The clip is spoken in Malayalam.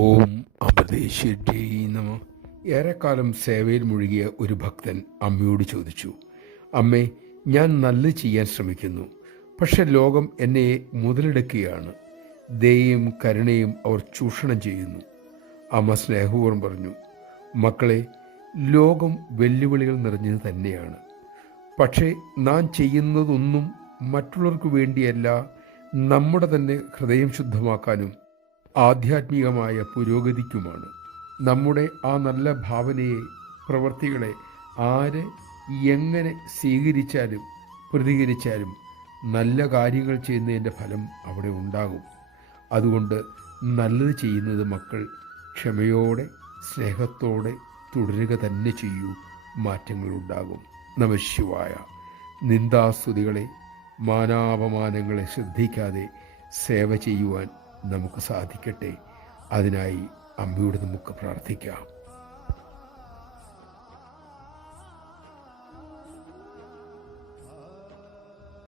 ഓം അമൃതേശ്വരി നമ. ഏറെക്കാലം സേവയിൽ മുഴുകിയ ഒരു ഭക്തൻ അമ്മയോട് ചോദിച്ചു, അമ്മേ, ഞാൻ നല്ലത് ചെയ്യാൻ ശ്രമിക്കുന്നു, പക്ഷെ ലോകം എന്നെ മുതലെടുക്കുകയാണ്. ദയയും കരുണയും അവർ ചൂഷണം ചെയ്യുന്നു. അമ്മ സ്നേഹപൂർവ്വം പറഞ്ഞു, മക്കളെ, ലോകം വെല്ലുവിളികൾ നിറഞ്ഞത് തന്നെയാണ്. പക്ഷേ നാം ചെയ്യുന്നതൊന്നും മറ്റുള്ളവർക്ക് വേണ്ടിയല്ല, നമ്മുടെ തന്നെ ഹൃദയം ശുദ്ധമാക്കാനും ആധ്യാത്മികമായ പുരോഗതിക്കുമാണ്. നമ്മുടെ ആ നല്ല ഭാവനയെ, പ്രവൃത്തികളെ ആര് എങ്ങനെ സ്വീകരിച്ചാലും പ്രതികരിച്ചാലും നല്ല കാര്യങ്ങൾ ചെയ്യുന്നതിൻ്റെ ഫലം അവിടെ ഉണ്ടാകും. അതുകൊണ്ട് നല്ലത് ചെയ്യുന്നത് മക്കൾ ക്ഷമയോടെ സ്നേഹത്തോടെ തുടരുക തന്നെ ചെയ്യൂ. മാറ്റങ്ങളുണ്ടാകും. നമഃശിവായ. നിന്ദാസ്തുതികളെ, മാനാപമാനങ്ങളെ ശ്രദ്ധിക്കാതെ സേവ ചെയ്യുവാൻ നമുക്ക് സാധിക്കട്ടെ. അതിനായി അമ്മയോട് നമുക്ക് പ്രാർത്ഥിക്കാം.